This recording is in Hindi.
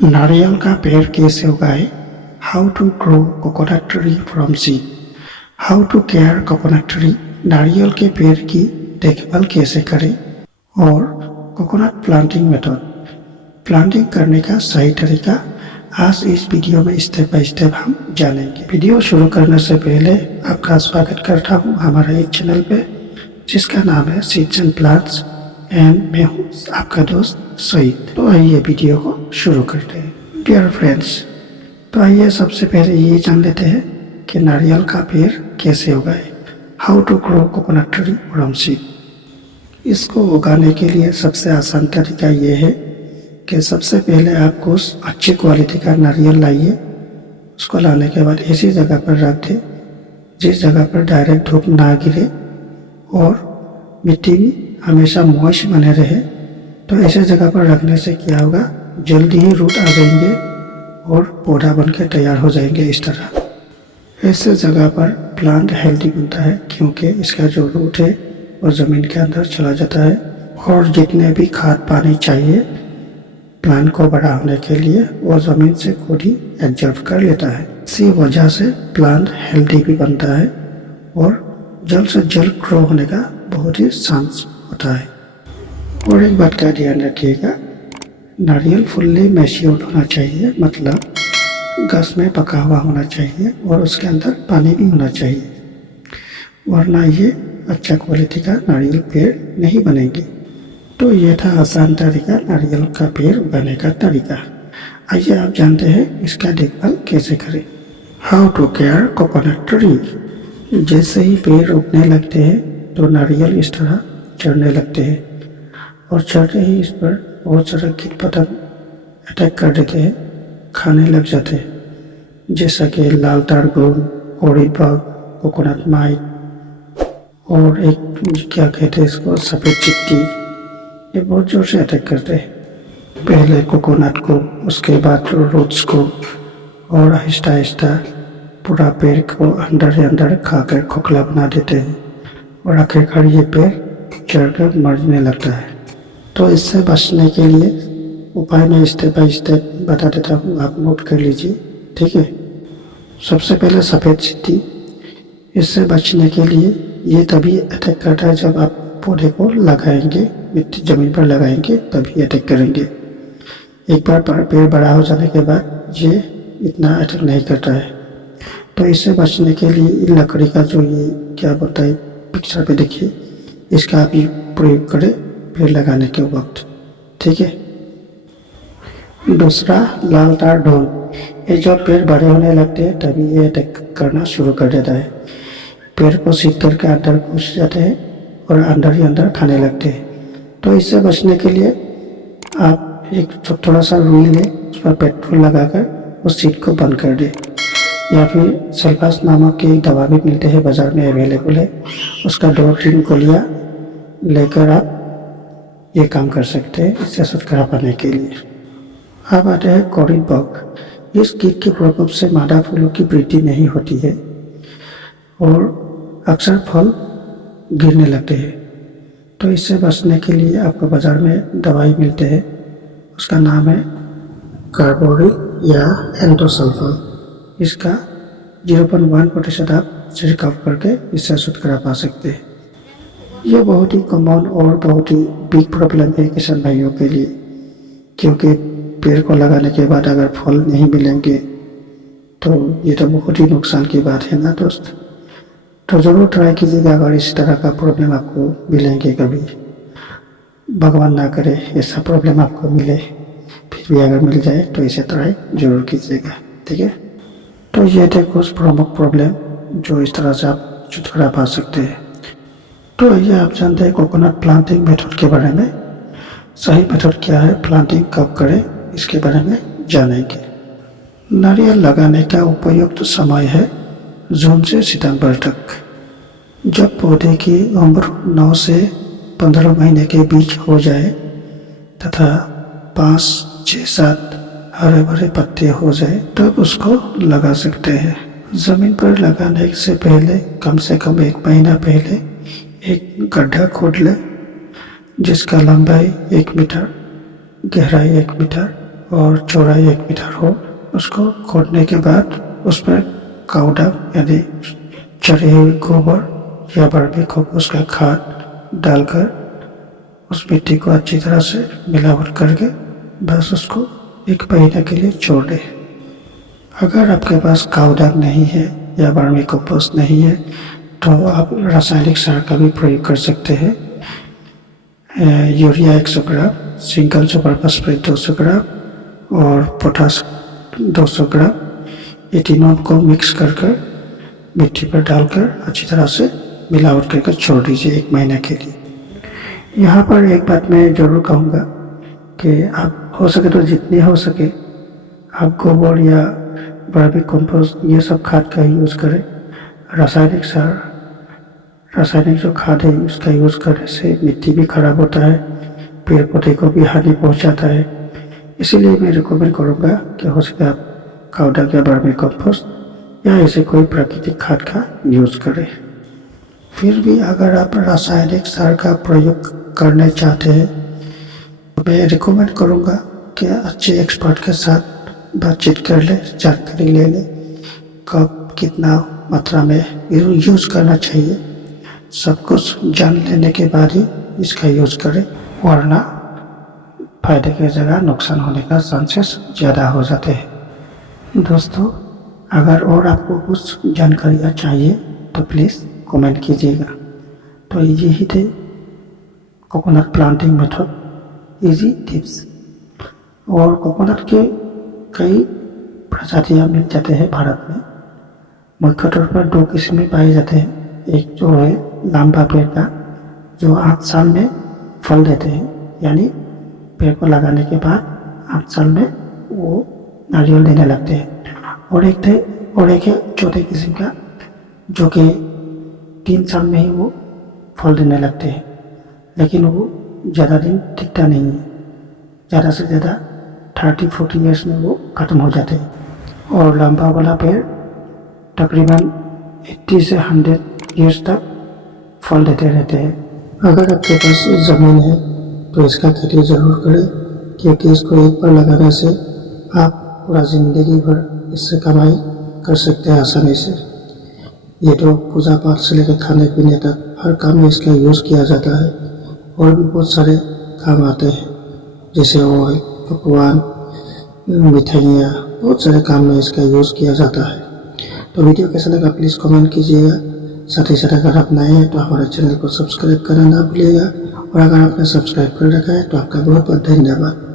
नारियल का पेड़ कैसे उगाए? How to grow coconut tree from seed. How to care coconut tree. नारियल के पेड़ की देखभाल कैसे करें और कोकोनट प्लांटिंग मेथड, प्लांटिंग करने का सही तरीका आज इस वीडियो में स्टेप बाय स्टेप हम जानेंगे। वीडियो शुरू करने से पहले आपका स्वागत करता हूँ हमारे एक चैनल पे जिसका नाम है सीड्स एंड प्लांट्स एंड मैं हूँ आपका दोस्त सईद। तो आइए वीडियो को शुरू करते हैं। डियर फ्रेंड्स, तो आइए सबसे पहले ये जान लेते हैं कि नारियल का पेड़ कैसे उगाए। How to grow coconut tree from seed. इसको उगाने के लिए सबसे आसान तरीका ये है कि सबसे पहले आप कुछ अच्छी क्वालिटी का नारियल लाइए। उसको लाने के बाद ऐसी जगह पर रख दें जिस जगह पर डायरेक्ट धूप ना गिरे और मिट्टी भी हमेशा मॉइस्ट बने रहे। तो ऐसे जगह पर रखने से क्या होगा, जल्दी ही रूट आ जाएंगे और पौधा बनकर तैयार हो जाएंगे। इस तरह ऐसे जगह पर प्लांट हेल्दी बनता है क्योंकि इसका जो रूट है वो ज़मीन के अंदर चला जाता है और जितने भी खाद पानी चाहिए प्लांट को बड़ा होने के लिए वो ज़मीन से खुद ही एब्जॉर्ब कर लेता है। इसी वजह से प्लांट हेल्दी भी बनता है और जल्द से जल्द ग्रो होने का बहुत ही चांस होता है। और एक बात का ध्यान रखिएगा, नारियल फुल्ली मैच्योर्ड होना चाहिए, मतलब घास में पका हुआ होना चाहिए और उसके अंदर पानी भी होना चाहिए, वरना ये अच्छा क्वालिटी का नारियल पेड़ नहीं बनेंगे। तो ये था आसान तरीका नारियल का पेड़ उगाने का तरीका। आइए आप जानते हैं इसका देखभाल कैसे करें। How to care coconut tree. जैसे ही पेड़ उगने लगते हैं तो नारियल इस तरह चढ़ने लगते हैं और चढ़ते ही इस पर बहुत सारे कीट पतंग अटैक कर देते हैं, खाने लग जाते हैं, जैसा कि लाल तारगुन, कोरिड बग, कोकोनट माइट और एक क्या कहते हैं इसको, सफ़ेद चिट्टी। ये बहुत ज़ोर से अटैक करते हैं, पहले कोकोनट को, उसके बाद रूट्स को, और आहिस्ता आहिस्ता पूरा पेड़ को अंदर ही अंदर खाकर खोखला बना देते हैं और आखिरकार ये पेड़ चढ़कर मरने लगता है। तो इससे बचने के लिए उपाय मैं स्टेप बाय स्टेप बता देता हूँ, आप नोट कर लीजिए, ठीक है। सबसे पहले सफ़ेद चिट्टी, इससे बचने के लिए ये तभी अटैक करता है जब आप पौधे को लगाएंगे, मिट्टी ज़मीन पर लगाएंगे तभी अटैक करेंगे। एक बार पेड़ बड़ा हो जाने के बाद ये इतना अटैक नहीं करता है। तो इससे बचने के लिए लकड़ी का जो ये क्या बोलता है पिक्चर पे देखिए, इसका आप प्रयोग करें पेड़ लगाने के वक्त, ठीक है। दूसरा लाल तार ढोल, ये जब पेड़ बड़े होने लगते हैं तभी ये अटैक करना शुरू कर देता है। पेड़ को सीध करके अंदर घुस जाते हैं और अंदर ही अंदर खाने लगते हैं। तो इससे बचने के लिए आप एक थोड़ा सा रुई लें, उस पर पेट्रोल लगाकर उस सीट को बंद कर दें, या फिर सल्फास नामक की दवा भी मिलते हैं बाज़ार में अवेलेबल है, उसका 2-3 गोलियाँ लेकर आप ये काम कर सकते हैं इससे छुटकारा पाने के लिए। अब आते हैं कोरिड बग। इस कीट के प्रकोप से मादा फूलों की वृद्धि नहीं होती है और अक्सर फल गिरने लगते हैं। तो इससे बचने के लिए आपको बाज़ार में दवाई मिलते हैं, उसका नाम है कार्बोरिल या एंडोसल्फान। इसका 0.1% आप छिड़काव करके इससे छुटकारा पा सकते हैं। ये बहुत ही कॉमन और बहुत ही बिग प्रॉब्लम है किसान भाइयों के लिए, क्योंकि पेड़ को लगाने के बाद अगर फल नहीं मिलेंगे तो ये तो बहुत ही नुकसान की बात है ना दोस्त। तो ज़रूर ट्राई कीजिएगा, अगर इस तरह का प्रॉब्लम आपको मिलेंगे कभी, भगवान ना करे ऐसा प्रॉब्लम आपको मिले, फिर भी अगर मिल जाए तो इसे ट्राई जरूर कीजिएगा, ठीक है। तो ये थे कुछ प्रमुख प्रॉब्लम जो इस तरह से आप छुटकारा पा सकते हैं। तो आइए आप जानते हैं कोकोनट प्लांटिंग मेथड के बारे में। सही मेथड क्या है, प्लांटिंग कब करें, इसके बारे में जानेंगे। नारियल लगाने का उपयुक्त समय है जून से सितंबर तक, जब पौधे की उम्र 9 से 15 महीने के बीच हो जाए तथा 5, 6, 7 हरे भरे पत्ते हो जाए तब उसको लगा सकते हैं। ज़मीन पर लगाने से पहले कम से कम 1 महीना पहले एक गड्ढा खोद लें जिसका लंबाई 1 मीटर, गहराई 1 मीटर और चौड़ाई 1 मीटर हो। उसको खोदने के बाद उसमें काऊ डंग यानी चढ़ी हुई गोबर या वर्मी कंपोस्ट का खाद डालकर उस मिट्टी को अच्छी तरह से मिलावट करके बस उसको 1 महीने के लिए छोड़ दें। अगर आपके पास काऊ डंग नहीं है या वर्मी कंपोस्ट नहीं है तो आप रासायनिक सार का भी प्रयोग कर सकते हैं। यूरिया 100 ग्राम, सिंगल सुपर फास्फेट 200 ग्राम और पोटाश 200 ग्राम, ये तीनों को मिक्स कर मिट्टी पर डालकर अच्छी तरह से मिलावट करके छोड़ दीजिए 1 महीने के लिए। यहाँ पर एक बात मैं ज़रूर कहूँगा कि आप हो सके तो जितनी हो सके आप गोबर या वर्मी कंपोस्ट ये सब खाद का यूज़ करें। रासायनिक सार, रासायनिक जो खाद है उसका यूज़ करने से मिट्टी भी खराब होता है, पेड़ पौधे को भी हानि पहुंचाता है। इसीलिए मैं रिकमेंड करूँगा कि हो सके आप काऊ डंग या वर्मी कंपोस्ट या ऐसे कोई प्राकृतिक खाद का यूज़ करें। फिर भी अगर आप रासायनिक सार का प्रयोग करना चाहते हैं तो मैं रिकमेंड करूँगा कि अच्छे एक्सपर्ट के साथ बातचीत कर ले, जानकारी ले लें कब कितना मात्रा में यूज़ करना चाहिए। सब कुछ जान लेने के बाद ही इसका यूज़ करें, वरना फायदे की जगह नुकसान होने का चांसेस ज़्यादा हो जाते हैं। दोस्तों, अगर और आपको कुछ जानकारियाँ चाहिए तो प्लीज़ कमेंट कीजिएगा। तो यही थे coconut planting method easy tips. और कोकोनट के कई प्रजातियाँ मिल जाते हैं भारत में। मुख्य तौर पर 2 किस्म में पाए जाते हैं। एक जो है लंबा पेड़ का जो 8 साल में फल देते हैं, यानी पेड़ को लगाने के बाद 8 साल में वो नारियल देने लगते हैं। और एक है छोटे किस्म का जो कि 3 साल में ही वो फल देने लगते हैं, लेकिन वो ज़्यादा दिन टिकता नहीं है। ज़्यादा से ज़्यादा 30-40 ईयर्स में वो ख़त्म हो जाते हैं। और लंबा वाला पेड़ तकरीबन 80 से 100 ईयर्स तक फल देते रहते हैं। अगर आपके पास ज़मीन है तो इसका खेती ज़रूर करें, क्योंकि इसको एक बार लगाने से आप पूरा ज़िंदगी भर इससे कमाई कर सकते हैं आसानी से। ये तो पूजा पाठ से लेकर खाने पीने तक हर काम में इसका यूज़ किया जाता है। और भी बहुत सारे काम आते हैं, जैसे ऑयल, पकवान, मिठाइयाँ, बहुत सारे काम में इसका यूज़ किया जाता है। तो वीडियो कैसा लगा प्लीज़ कमेंट कीजिएगा। साथ ही साथ अगर आप नए हैं तो हमारे चैनल को सब्सक्राइब करना ना भूलिएगा। और अगर आपने सब्सक्राइब कर रखा है तो आपका बहुत बहुत धन्यवाद।